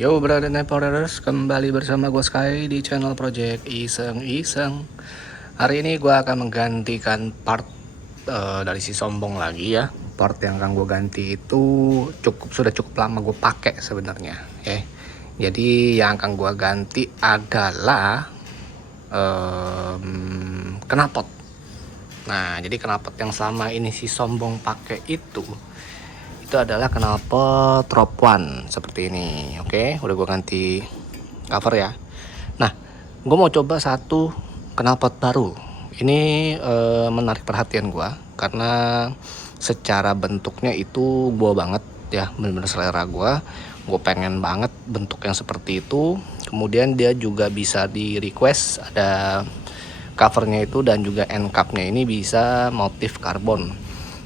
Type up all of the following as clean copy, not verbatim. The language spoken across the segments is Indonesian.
Yo brother Neporers, kembali bersama gue Sky di channel Project Iseng-Iseng. Hari ini gue akan menggantikan part dari si sombong lagi ya. Part yang akan gue ganti itu sudah cukup lama gue pakai sebenarnya. Jadi yang akan gue ganti adalah knalpot. Nah, jadi knalpot yang selama ini si sombong pakai itu adalah knalpot Drop One seperti ini. Oke, udah gue ganti cover ya. Nah, gue mau coba satu knalpot baru. Ini menarik perhatian gue karena secara bentuknya itu gue banget ya, bener-bener selera gue. Gue pengen banget bentuk yang seperti itu. Kemudian dia juga bisa di request ada covernya itu, dan juga end capnya ini bisa motif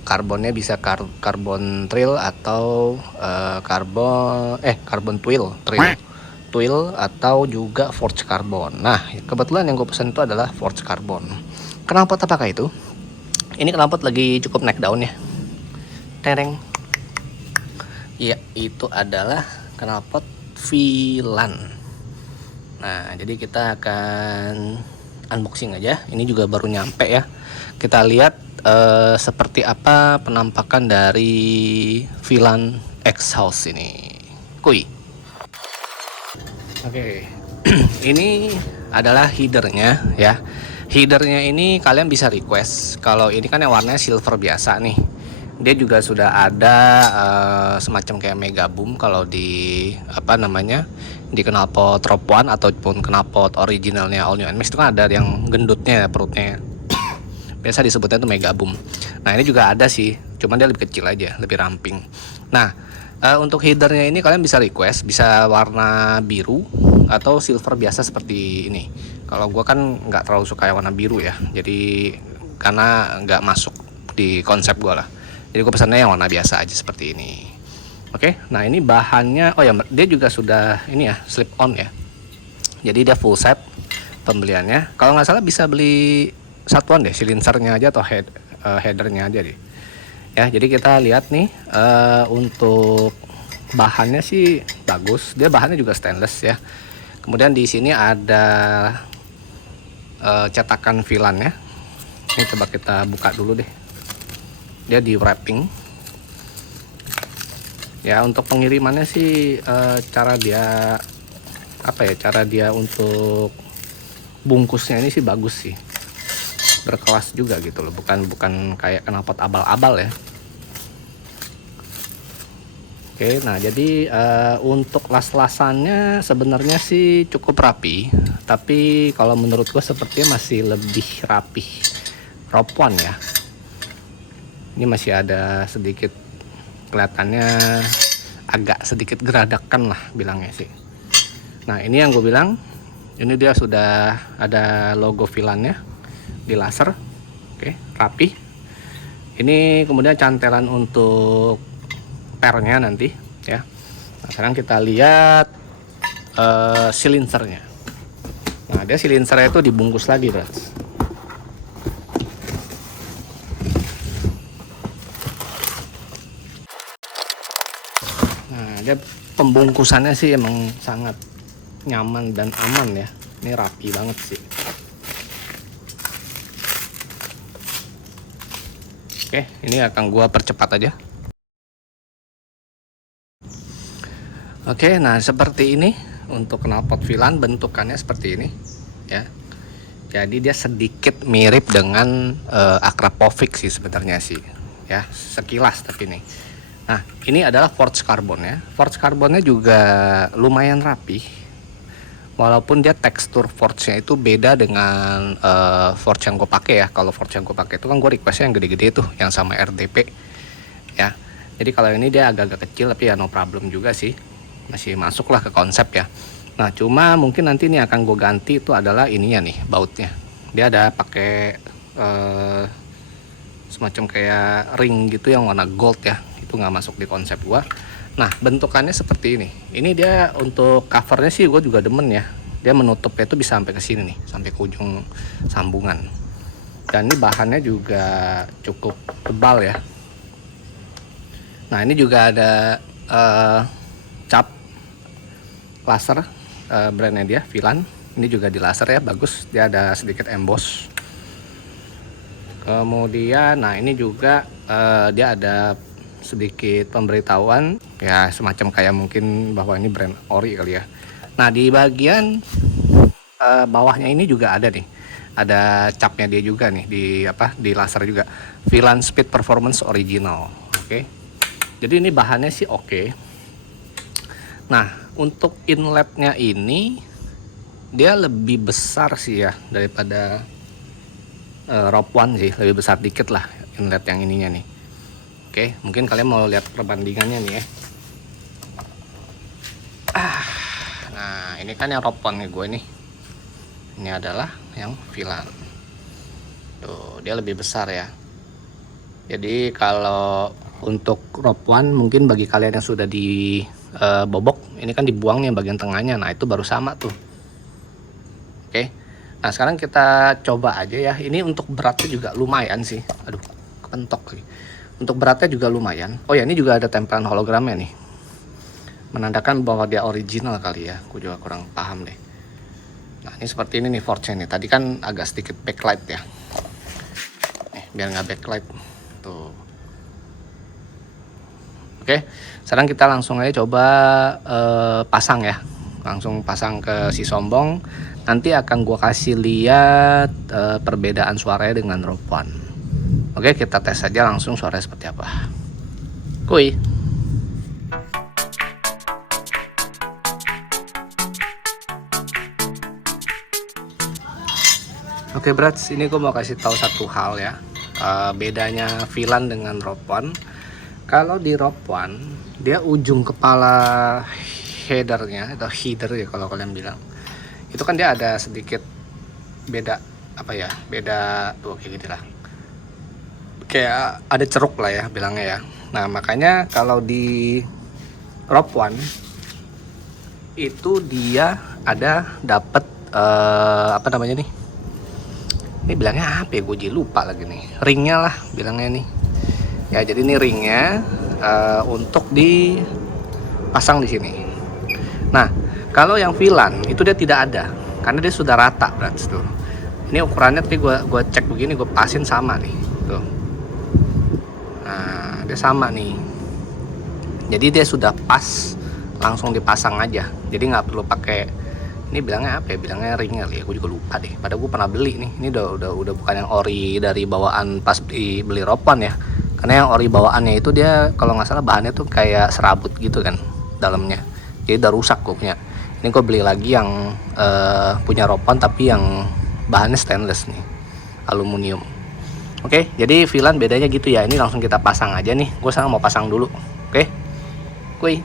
karbonnya bisa karbon trail atau karbon twill atau juga forged carbon. Nah, kebetulan yang gue pesan itu adalah forged carbon. Knalpot apakah itu? Ini knalpot lagi cukup naik daun ya. Tereng. Ya, itu adalah knalpot Filan. Nah, jadi kita akan unboxing aja. Ini juga baru nyampe ya. Kita lihat seperti apa penampakan dari Filan X-House ini. Kuy. Oke. Ini adalah headernya ya. Headernya ini kalian bisa request. Kalau ini kan yang warnanya silver biasa nih. Dia juga sudah ada semacam kayak mega boom kalau di di knalpot Drop One ataupun knalpot originalnya All New NMAX itu kan ada yang gendutnya ya, perutnya. Biasa disebutnya itu mega boom. Nah, ini juga ada sih, cuman dia lebih kecil aja, lebih ramping. Nah, untuk headernya ini kalian bisa request, bisa warna biru atau silver biasa seperti ini. Kalau gua kan nggak terlalu suka yang warna biru ya, jadi karena nggak masuk di konsep gua lah. Jadi gua pesannya yang warna biasa aja seperti ini. Oke, nah ini bahannya, oh ya, dia juga sudah ini ya, slip on ya. Jadi dia full set pembeliannya. Kalau nggak salah bisa beli satuan deh, silinsernya aja atau headernya aja deh ya. Jadi kita lihat nih, untuk bahannya sih bagus, dia bahannya juga stainless ya. Kemudian di sini ada cetakan Filan ya. Ini coba kita buka dulu deh, dia di wrapping ya. Untuk pengirimannya sih cara dia untuk bungkusnya ini sih bagus sih, berkelas juga gitu loh, bukan kayak knalpot abal-abal ya. Oke, nah jadi untuk las-lasannya sebenarnya sih cukup rapi, tapi kalau menurut gue sepertinya masih lebih rapi Drop One ya. Ini masih ada sedikit, kelihatannya agak sedikit geradakan lah bilangnya sih. Nah, ini yang gue bilang, ini dia sudah ada logo Filannya di laser. Oke, rapi. Ini kemudian cantelan untuk pernya nanti ya. Nah, sekarang kita lihat silinsernya. Nah, dia silinsernya itu dibungkus lagi, Bro. Nah, dia pembungkusannya sih emang sangat nyaman dan aman ya. Ini rapi banget sih. Oke, ini akan gua percepat aja. Oke, nah seperti ini untuk knalpot Filan, bentukannya seperti ini ya. Jadi dia sedikit mirip dengan Akrapovic sih sebenarnya sih ya, sekilas tapi nih. Nah, ini adalah forged carbon ya. Forged carbonnya juga lumayan rapi. Walaupun dia tekstur forge-nya itu beda dengan forge yang gue pakai ya. Kalau forge yang gue pakai itu kan gue requestnya yang gede-gede tuh, yang sama RDP ya. Jadi kalau ini dia agak-agak kecil, tapi ya no problem juga sih, masih masuk lah ke konsep ya. Nah, cuma mungkin nanti ini akan gue ganti itu adalah ininya nih, bautnya. Dia ada pakai semacam kayak ring gitu yang warna gold ya. Itu nggak masuk di konsep gue. Nah, bentukannya seperti ini. Ini dia untuk covernya sih gue juga demen ya. Dia menutupnya itu bisa sampai ke sini nih, sampai ke ujung sambungan. Dan ini bahannya juga cukup tebal ya. Nah, ini juga ada cap laser, brandnya dia Filan. Ini juga di laser ya, bagus, dia ada sedikit emboss. Kemudian nah ini juga dia ada sedikit pemberitahuan ya, semacam kayak mungkin bahwa ini brand ori kali ya. Nah di bagian bawahnya ini juga ada nih, ada capnya dia juga nih di laser juga, Filan Speed Performance Original. Oke, jadi ini bahannya sih oke. Nah untuk inletnya ini dia lebih besar sih ya daripada Rope One sih, lebih besar dikit lah inlet yang ininya nih. Oke, mungkin kalian mau lihat perbandingannya nih ya. Nah ini kan yang Rope One nih gue nih. Ini adalah yang Filan. Tuh, dia lebih besar ya. Jadi kalau untuk Rope One mungkin bagi kalian yang sudah di bobok, ini kan dibuang nih bagian tengahnya. Nah itu baru sama tuh. Oke. Nah sekarang kita coba aja ya. Ini untuk beratnya juga lumayan sih. Aduh, kepentok sih. Untuk beratnya juga lumayan. Oh ya, ini juga ada tempelan hologramnya nih, menandakan bahwa dia original kali ya. Aku juga kurang paham deh. Nah ini seperti ini nih force-nya nih. Tadi kan agak sedikit backlight ya. Biar nggak backlight. Tuh. Oke, sekarang kita langsung aja coba pasang ya. Langsung pasang ke si sombong. Nanti akan gua kasih lihat perbedaan suaranya dengan Rope One. Oke, kita tes saja langsung suaranya seperti apa. Kuy. Oke brats, ini gue mau kasih tahu satu hal ya, bedanya Filan dengan Rope One. Kalau di Rope One dia ujung kepala headernya atau header ya kalau kalian bilang, itu kan dia ada sedikit beda beda tuh kayak gitu lah, kayak ada ceruk lah ya bilangnya ya. Nah makanya kalau di Rope One itu dia ada dapat apa namanya nih, ini bilangnya apa ya, gue jadi lupa lagi nih, ringnya lah bilangnya nih ya. Jadi ini ringnya untuk dipasang di sini. Nah kalau yang Filan itu dia tidak ada karena dia sudah rata berarti tuh. Ini ukurannya tadi gue cek begini, gue pasin sama nih tuh. Nah dia sama nih, jadi dia sudah pas, langsung dipasang aja, jadi nggak perlu pakai, ini bilangnya apa ya, bilangnya ring kali ya, gue juga lupa deh. Padahal gue pernah beli nih, ini udah bukan yang ori dari bawaan pas beli Rope One ya, karena yang ori bawaannya itu dia kalau nggak salah bahannya tuh kayak serabut gitu kan dalamnya, jadi udah rusak gue punya. Ini gue beli lagi yang punya Rope One tapi yang bahannya stainless nih, aluminium. Oke, jadi Filan bedanya gitu ya. Ini langsung kita pasang aja nih, gue sekarang mau pasang dulu. Oke, kuy.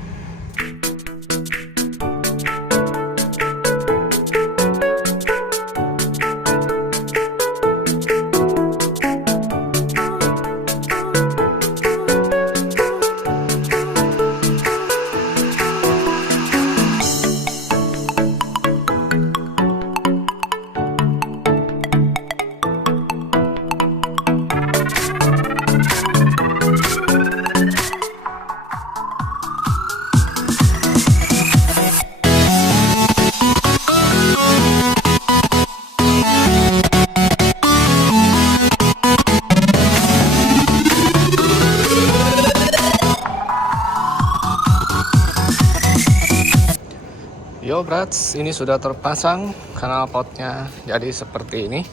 Yo brats, ini sudah terpasang kanal potnya, jadi seperti ini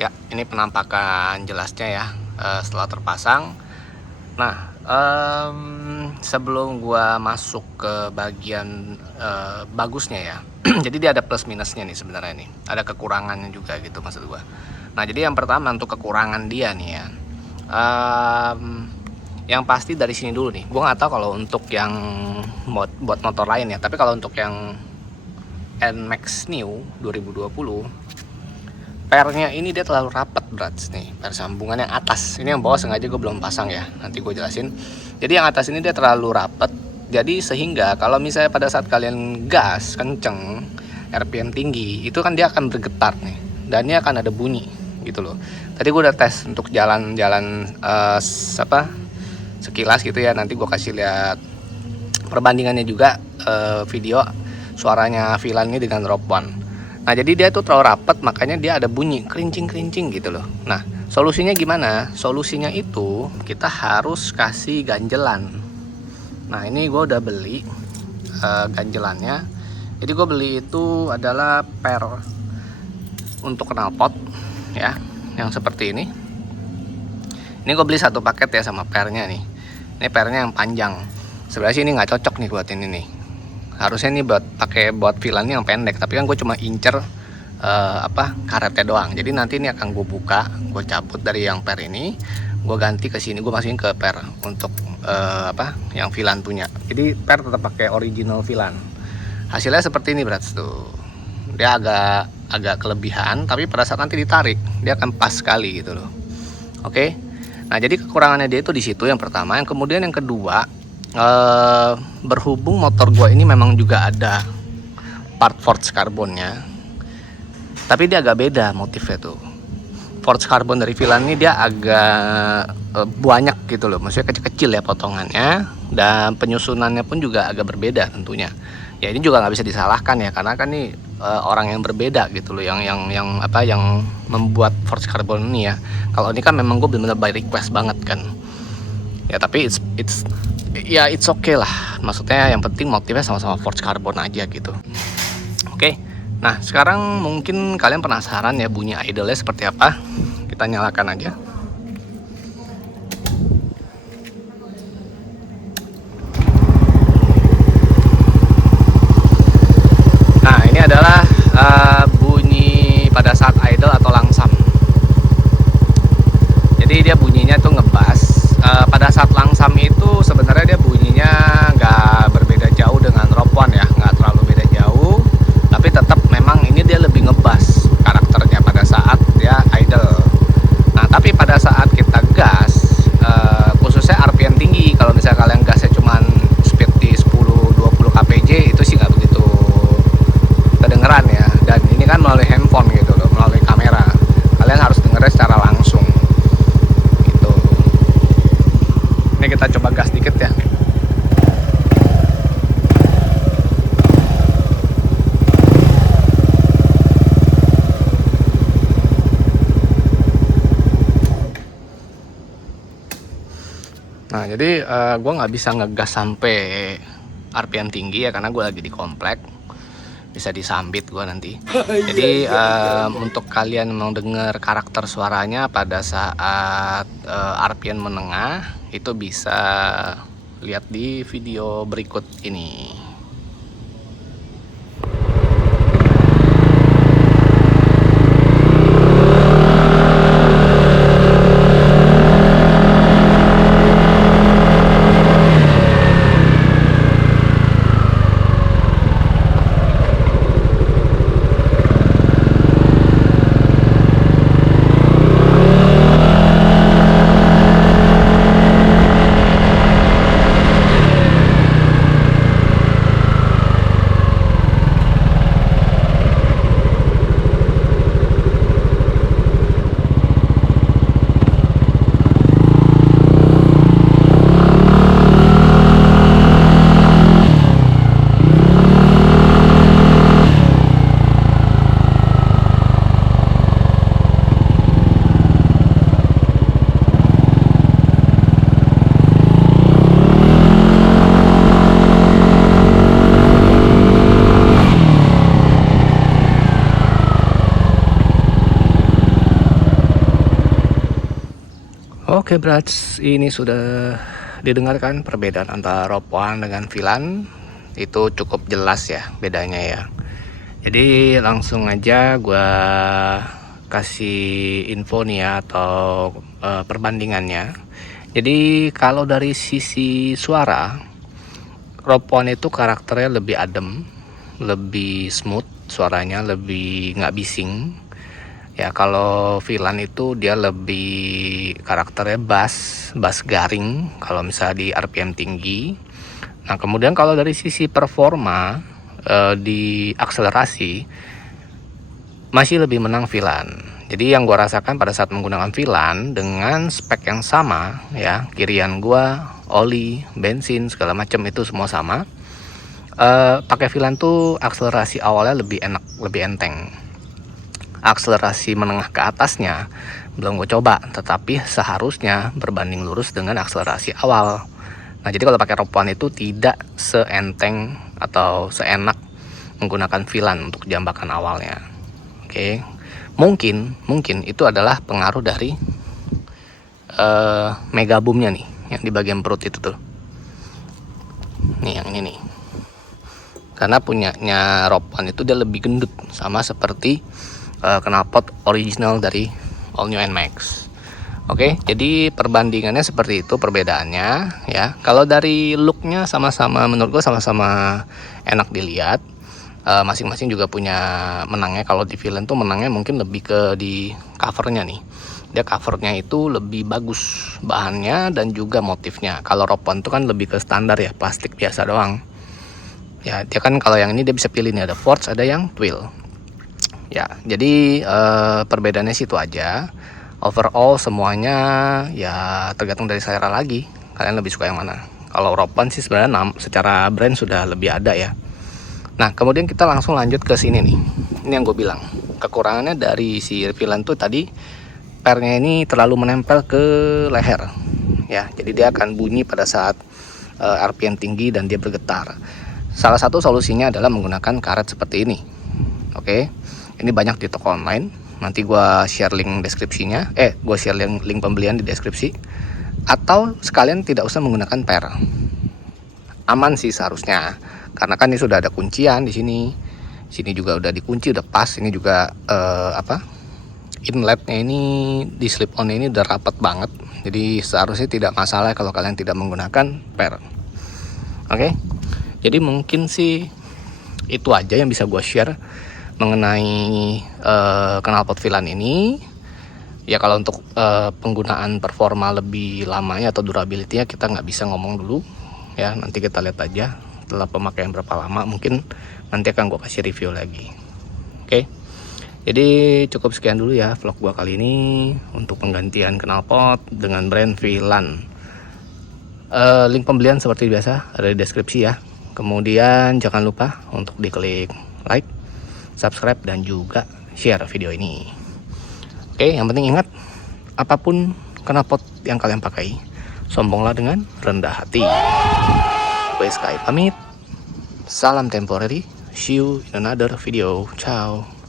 ya. Ini penampakan jelasnya ya setelah terpasang. Nah sebelum gua masuk ke bagian bagusnya ya jadi dia ada plus minusnya nih sebenarnya nih, ada kekurangannya juga gitu maksud gua. Nah jadi yang pertama untuk kekurangan dia nih ya, yang pasti dari sini dulu nih, gue nggak tahu kalau untuk yang buat motor lain ya, tapi kalau untuk yang NMAX New 2020 pernya ini dia terlalu rapat brats nih, per sambungan yang atas. Ini yang bawah sengaja gue belum pasang ya, nanti gue jelasin. Jadi yang atas ini dia terlalu rapat, jadi sehingga kalau misalnya pada saat kalian gas kenceng, RPM tinggi, itu kan dia akan bergetar nih, dan ini akan ada bunyi gitu loh. Tadi gue udah tes untuk jalan-jalan sekilas gitu ya, nanti gue kasih lihat perbandingannya juga video. suaranya VLAN ini dengan Rob One. Nah jadi dia tuh terlalu rapat, makanya dia ada bunyi kerincing-kerincing gitu loh. Nah solusinya gimana? Solusinya itu kita harus kasih ganjelan. Nah ini gue udah beli ganjelannya. Jadi gue beli itu adalah per untuk knalpot ya, yang seperti ini. Ini gue beli satu paket ya sama pernya nih. Ini pernya yang panjang. Sebenarnya sih ini nggak cocok nih buat ini nih. Harusnya nih buat VLAN yang pendek. Tapi kan gue cuma incer karetnya doang. Jadi nanti ini akan gue buka, gue cabut dari yang per ini, gue ganti ke sini, gue masukin ke per untuk yang VLAN punya. Jadi per tetap pakai original VLAN. Hasilnya seperti ini berat tuh. Dia agak kelebihan, tapi pada saat nanti ditarik dia akan pas sekali gitu loh. Oke. Nah jadi kekurangannya dia itu di situ yang pertama. Yang kemudian yang kedua, berhubung motor gue ini memang juga ada part forged carbonnya, tapi dia agak beda motifnya tuh. Forged carbon dari VLAN ini dia agak banyak gitu loh, maksudnya kecil-kecil ya potongannya, dan penyusunannya pun juga agak berbeda tentunya. Ya ini juga nggak bisa disalahkan ya, karena kan nih orang yang berbeda gitu loh yang membuat forged carbon ini ya. Kalau ini kan memang gue benar-benar by request banget kan. Ya tapi it's okay lah. Maksudnya yang penting motifnya sama-sama forged carbon aja gitu. Oke. Nah, sekarang mungkin kalian penasaran ya bunyi idle-nya seperti apa. Kita nyalakan aja. Nah, ini adalah bunyi pada saat idle atau langsam. Jadi dia bunyinya tuh ngebas. Pada saat langsam itu sebenarnya dia bunyinya nggak berbeda jauh dengan Rob One ya, nggak terlalu beda jauh. Tapi tetap memang ini dia lebih ngebas karakternya pada saat dia idle. Nah, tapi pada saat kita gas, khususnya RPM tinggi, kalau misalnya kalian gasnya cuman speed di 10-20 kpj, itu sih nggak begitu kedengeran ya. Dan ini kan melalui handphone gitu loh, melalui kamera. Kalian harus dengernya secara langsung gitu. Ini kita coba gas dikit ya. Nah jadi gue nggak bisa ngegas sampai RPM tinggi ya, karena gue lagi di komplek, bisa disambit gue nanti. Jadi untuk kalian mau denger karakter suaranya pada saat RPM menengah, itu bisa lihat di video berikut ini. Oke brats, ini sudah didengarkan perbedaan antara Rob One dengan VLAN. Itu cukup jelas ya bedanya ya. Jadi langsung aja gua kasih info nih ya, atau perbandingannya. Jadi kalau dari sisi suara, Rob One itu karakternya lebih adem, lebih smooth, suaranya lebih nggak bising. Ya kalau VLAN itu dia lebih karakternya bass garing kalau misalnya di RPM tinggi. Nah kemudian kalau dari sisi performa di akselerasi masih lebih menang VLAN. Jadi yang gua rasakan pada saat menggunakan VLAN dengan spek yang sama ya, kirian gua oli, bensin segala macam itu semua sama. Pakai Villan tuh akselerasi awalnya lebih enak, lebih enteng. Akselerasi menengah ke atasnya belum gue coba, tetapi seharusnya berbanding lurus dengan akselerasi awal. Nah, jadi kalau pakai Rob One itu tidak seenteng atau seenak menggunakan Villan untuk jambakan awalnya. Oke, mungkin itu adalah pengaruh dari mega boomnya nih, yang di bagian perut itu tuh. Nih yang ini nih. Karena punyanya Rob One itu dia lebih gendut, sama seperti knalpot original dari All New NMAX. Oke, jadi perbandingannya seperti itu perbedaannya ya. Kalau dari looknya sama-sama, menurut gue sama-sama enak dilihat. Masing-masing juga punya menangnya. Kalau di Villan tuh menangnya mungkin lebih ke di covernya nih. Dia covernya itu lebih bagus bahannya dan juga motifnya. Kalau Rob One tuh kan lebih ke standar ya, plastik biasa doang. Ya, dia kan kalau yang ini dia bisa pilih nih, ada forged, ada yang twill. Ya, jadi perbedaannya situ aja. Overall semuanya ya tergantung dari selera lagi. Kalian lebih suka yang mana? Kalau Rob One sih sebenarnya secara brand sudah lebih ada ya. Nah, kemudian kita langsung lanjut ke sini nih. Ini yang gue bilang. Kekurangannya dari si Villan tuh tadi, pernya ini terlalu menempel ke leher. Ya, jadi dia akan bunyi pada saat RPM tinggi dan dia bergetar. Salah satu solusinya adalah menggunakan karet seperti ini. Oke, ini banyak di toko online. Nanti gue share link deskripsinya. Gue share link pembelian di deskripsi. Atau sekalian tidak usah menggunakan per. Aman sih seharusnya. Karena kan ini sudah ada kuncian di sini. Sini juga udah dikunci, udah pas. Ini juga inletnya ini di slip on ini udah rapat banget. Jadi seharusnya tidak masalah kalau kalian tidak menggunakan per. Oke. Jadi mungkin sih itu aja yang bisa gue share mengenai knalpot Villan ini. Ya kalau untuk penggunaan performa lebih lamanya atau durability-nya kita nggak bisa ngomong dulu ya, nanti kita lihat aja setelah pemakaian berapa lama, mungkin nanti akan gue kasih review lagi. Oke, jadi cukup sekian dulu ya vlog gue kali ini untuk penggantian knalpot dengan brand Villan. Link pembelian seperti biasa ada di deskripsi ya. Kemudian jangan lupa untuk diklik like, subscribe, dan juga share video ini. Oke, yang penting ingat, apapun knalpot yang kalian pakai, sombonglah dengan rendah hati. Gue Sky pamit. Salam temporary. See you in another video. Ciao.